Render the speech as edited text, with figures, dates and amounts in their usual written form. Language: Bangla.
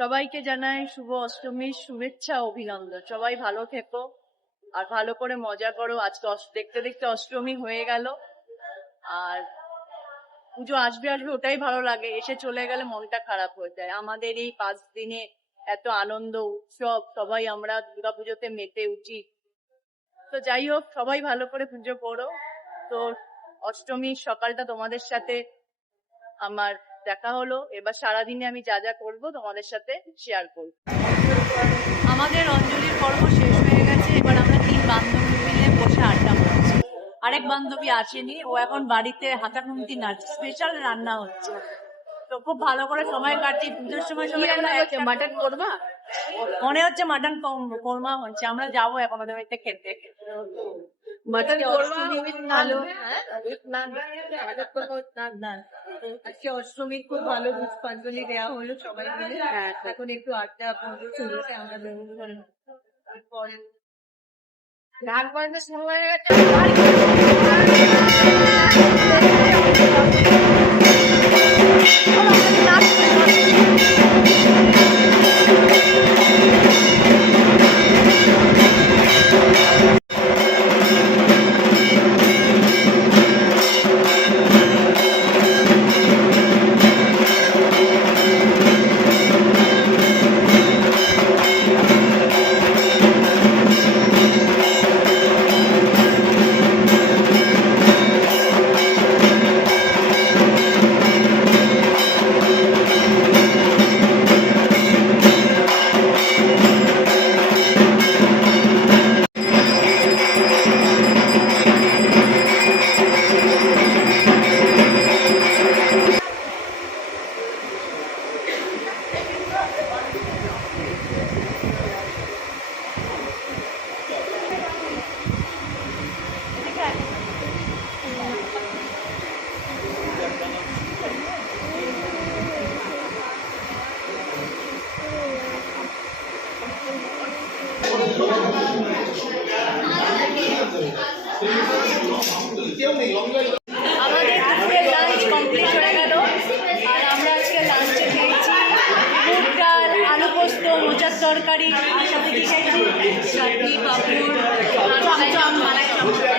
সবাইকে জানাই শুভ অষ্টমীর শুভেচ্ছা অভিনন্দন। সবাই ভালো থেকো আর ভালো করে মজা করো। আজকে দেখতে দেখতে অষ্টমী হয়ে গেল, আর পুজো আসবে আসবে ওটাই ভালো লাগে, এসে চলে গেলে মনটা খারাপ হয়ে যায়। আমাদের এই 5 দিনে এত আনন্দ উৎসব, সবাই আমরা দুর্গাপুজোতে মেতে উঠি। তো যাই হোক, সবাই ভালো করে পুজো করো। তো অষ্টমীর সকালটা তোমাদের সাথে আমার দেখা হলো, এবার সারাদিনে আমি যা যা করবো তোমাদের সাথে শেয়ার করব। আমাদের অঞ্জলির পর্ব শেষ হয়ে গেছে, এবার আমরা 3 বান্ধবী মিলে বসে আড্ডা মারছি। আরেক বান্ধবী আসেনি, ও এখন বাড়িতে হাতাখুন্তি নাচছে, স্পেশাল রান্না হচ্ছে। তো খুব ভালো করে সময় কাটছি। পুজোর সময় সবাই মাটন কোরমা মনে হচ্ছে, মাটন কোরমা হচ্ছে। আমরা যাবো এখন ওদের বাড়িতে খেতে। মাটন কোরমা ভালো, আজকে অষ্টমীর খুব ভালো পুষ্পাঞ্জলি দেওয়া হলো সবাই মিলে। এখন একটু আড্ডা চলছে আমরা পরে রাগ বাড়ানোর সময় আমাদের লাঞ্চ কমপ্লিট হয়ে গেল। আর আমরা আজকে লাঞ্চে খেয়েছি বুট ডাল, আলু পোস্ত, মোচার তরকারি, আর সাথে কি খেয়েছি, চাটনি, পাঁপড়, চমচম, মালাই চমচম।